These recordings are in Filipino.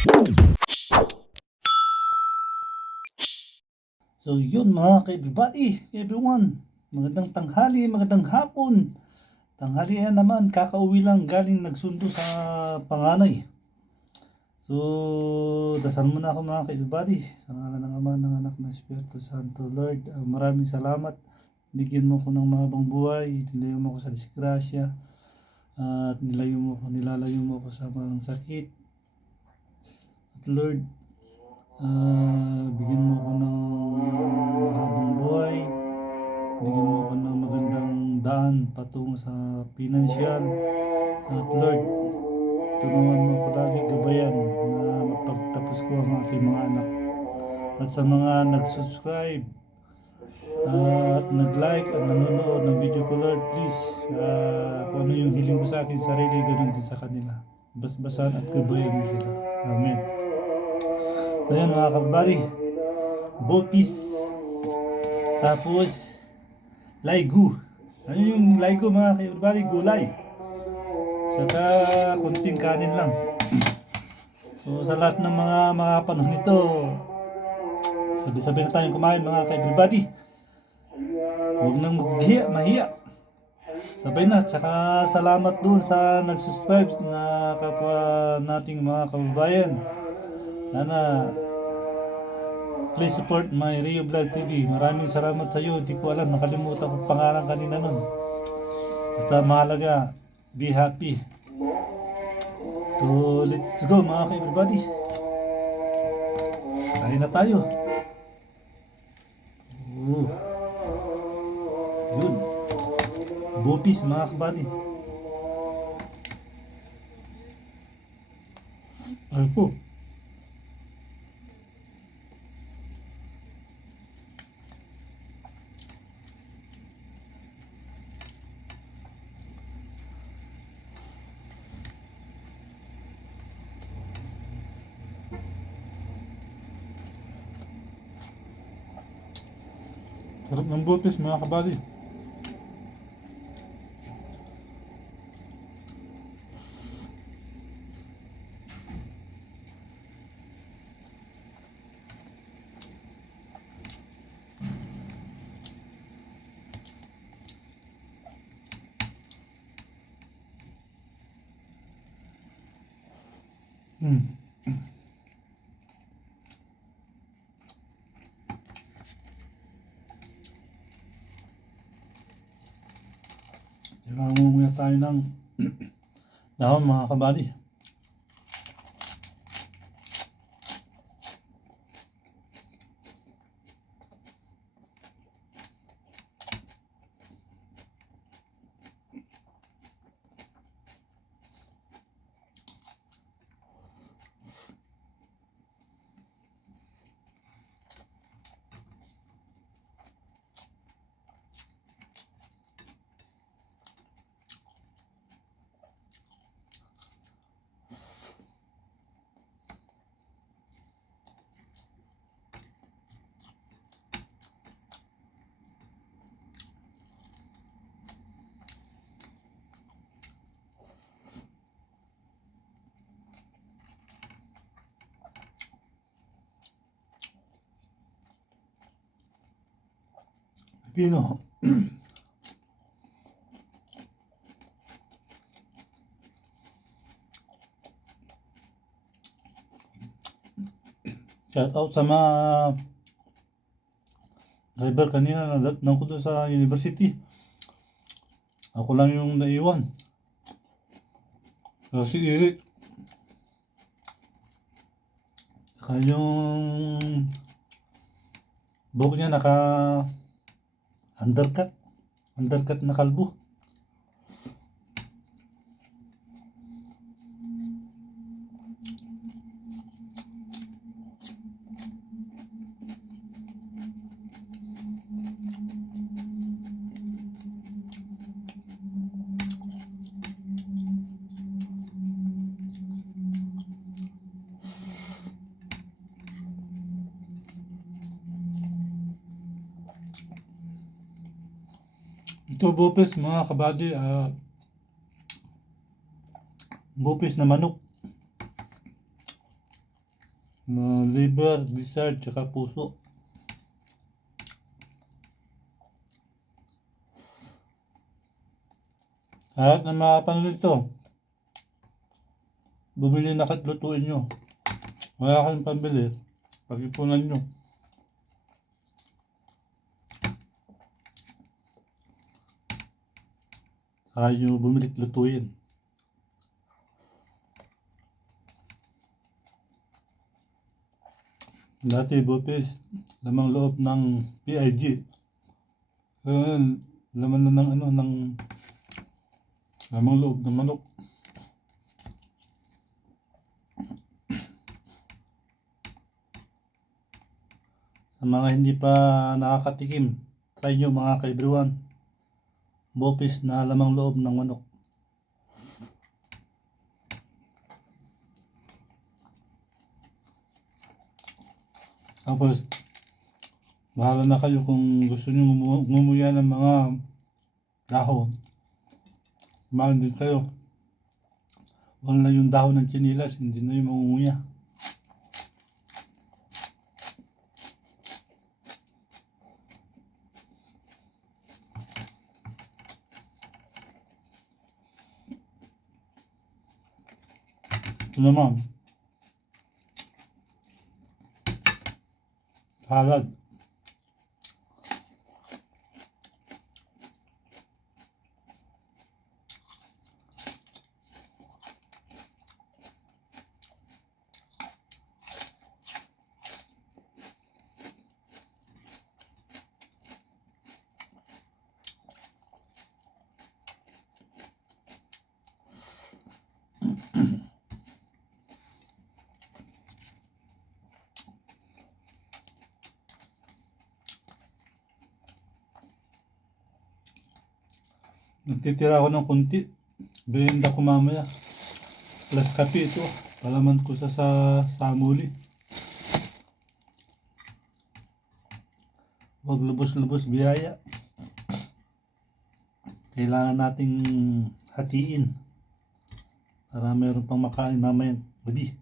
So yun mga ka-everybody, everyone, magandang tanghali, magandang hapon. Tanghalian naman, kakauwi lang galing nagsundo sa panganay. So, dasal muna ako mga ka-everybody. Sa ngalan ng Ama, ng Anak, ng Espiritu Santo. Lord, maraming salamat. Bigyan mo ko ng mahabang buhay, nilayo mo ko sa disgrasya, at nilalayo mo ko sa malang sakit. At Lord, bigyan mo ko ng mahabang buhay, bigyan mo ko ng magandang daan patungo sa pinansyal. At Lord, tulungan mo ako lagi, gabayan na mapagtapos ko ang aking mga anak. At sa mga nag-subscribe at nag-like at nanonood ng video ko, Lord, please, kung ano yung hiling ko sa akin sarili, ganun din sa kanila. Basbasan at gabayan mo sila. Amen. So yan mga kabari, Bopis, tapos Laigo. Ano yung Laigo mga kabari? Gulay. Saka kunting kanin lang. So sa lahat ng mga panahon nito, sabi-sabi na tayong kumain mga ka-everybody. Huwag nang mahiya. Sabay na, tsaka salamat dun sa nag-subscribe na kapwa nating mga kababayan. Sana please support my Rio Vlog TV. Maraming salamat sa iyo. Hindi ko alam, nakalimutan ko pangalan kanina nun. Basta mahalaga, be happy. So let's go mga ka-everybody. Kain na tayo. Yun. Bopis mga kabady. Ay po. Sarap ng bopis mga kabady. Nangunguya tayo ng dahon mga kabady. Pino. Shout out sa mga driver kanina na ko doon sa university. Ako lang yung naiwan. So, si Eric. Saka yung buhok niya naka undercut. Undercut na kalbo. Ito bupis mga kabady, bupis na manok. liver, gizzard, tsaka puso. Lahat ng mga panlito, bumili na ka't lutuin nyo. Wala kayong pambili, pag-ipunan nyo. Saka nyo bumili at lutuin. Dati Bopis, lamang loob ng PIG. Ngayon, laman na ng lamang loob ng manok. Sa mga hindi pa nakakatikim, try nyo mga ka-everyone. Bopis na lamang loob ng manok. Tapos, bahala na kayo kung gusto nyo ngumuya ng mga dahon. Mahal din kayo. Huwag na yung dahon ng chinilas, hindi na yung mangunguya. Ito naman, salad. Nagtitira ako ng kunti. Benda ko mamaya. Plus kape ito. Palaman ko sa samuli. Huwag lubos-lubos biyaya. Kailangan nating hatiin para mayroon pang makain mamayang gabi.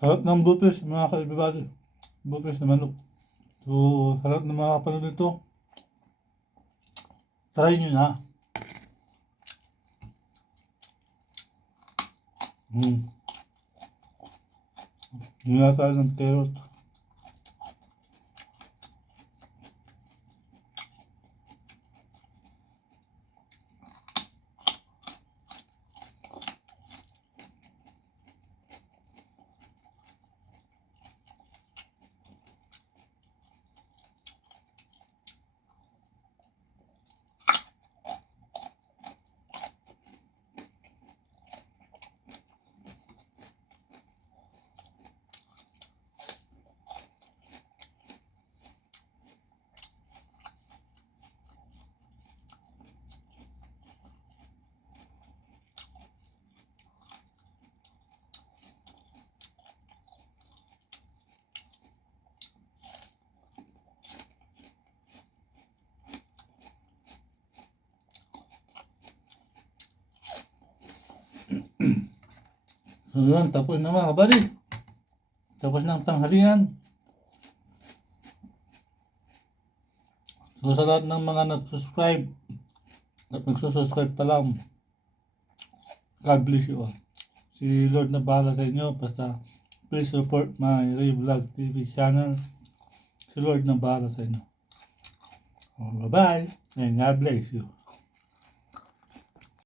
Sarap ng bupis, mga kaibibali. Bupis na manok. So, sarap ng mga kapanood nito. Try nyo na. Mula tayo ng carrot. So yun, tapos na mga kabali. Tapos ng tanghalian. So sa lahat ng mga nag-subscribe at nagsusubscribe pa lang, God bless you all. Si Lord na bahala sa inyo. Basta please support my Ray Vlog TV channel. Si Lord na bahala sa inyo. Bye-bye and God bless you.